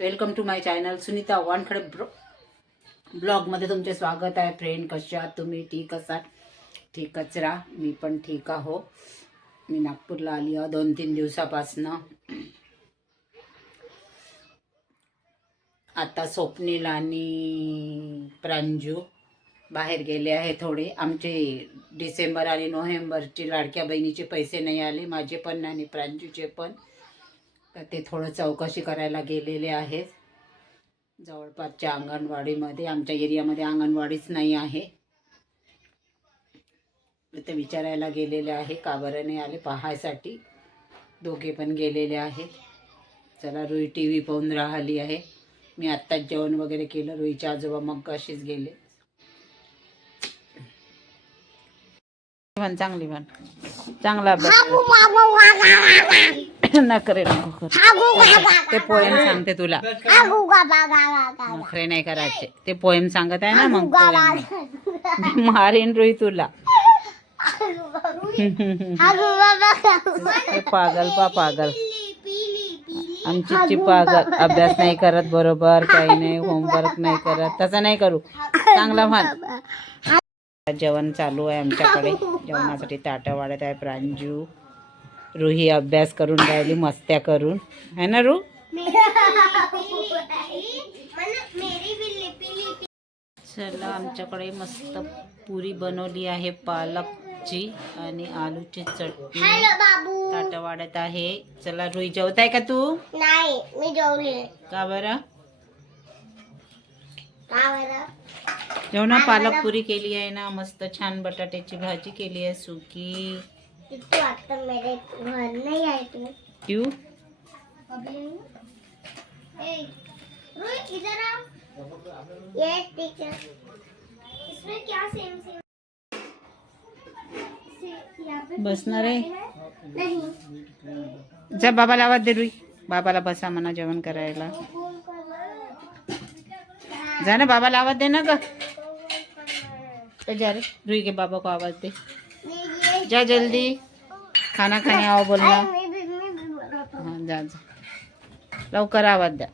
Welcome to my channel Sunita Wankhede ब्लॉगमध्ये तुमचे स्वागत आहे. फ्रेंड, कशा आहात तुम्ही? ठीक असाल? ठीकच राहा. मी पण ठीक आहो. मी नागपूरला आली आहे 2-3 दिवसापासनं. आता स्वप्नील आणि प्रांजू बाहेर गेले आहे थोडे. आमचे डिसेंबर आणि नोव्हेंबरचे लाडक्या बहिणीचे पैसे नाही आले, माझे पण आणि प्रांजूचे पण. तर ते थोडं चौकशी करायला गेलेले आहेत जवळपासच्या अंगणवाडीमध्ये. आमच्या एरियामध्ये अंगणवाडीच नाही आहे. ते विचारायला गेलेले आहे का बरं नाही आले पाहायसाठी. दोघे पण गेलेले आहेत. चला, रुई टी व्ही पाहून राहिली आहे. मी आत्ताच जेवण वगैरे केलं. रुईच्या आजोबा मग अशीच गेले. चांगली म्हण, चांगला अभ्यास नखरे नको कर. ते पोएम सांगते तुला, नखरे नाही करायचे. ते पोएम सांगत आहे ना, मग पोएम मारीन रुई तुला. पागल पागल आमची पागल. अभ्यास नाही करत बरोबर, काही नाही, होमवर्क नाही करत. तसं नाही करू, चांगला म्हण. जेवण चालू आहे आमच्याकडे. जेवणासाठी ताटं वाढत आहे. प्रांजू रुही अभ्यास करून राहिली, मस्त्या करून, है ना रू? चला, आमच्याकडे मस्त पुरी बनवली आहे पालकची आणि आलूची चटणी. ताटं वाढत आहे. चला रुही, जेवताय का तू? नाही, मी जेवले. का बरं? जेवणा पालक पुरी केली आहे ना, मस्त छान. बटाट्याची भाजी केली आहे सुकी. तू आता मेरे घर नहीं आई तू क्यों? रोई इधर आओ. Yes teacher. इसमें क्या सेम सेम बसणार आहे? नहीं. जा, बाबाला आवाज दे रुई. बाबाला बसा म्हणा जेवण करायला. जा ना, बाबाला आवाज दे ना ग. जा रे रुई के बाबा को आवाज दे. जा जल्दी, खाना खाने आओ बोलना. हाँ, जा लवकर आवाज द्या.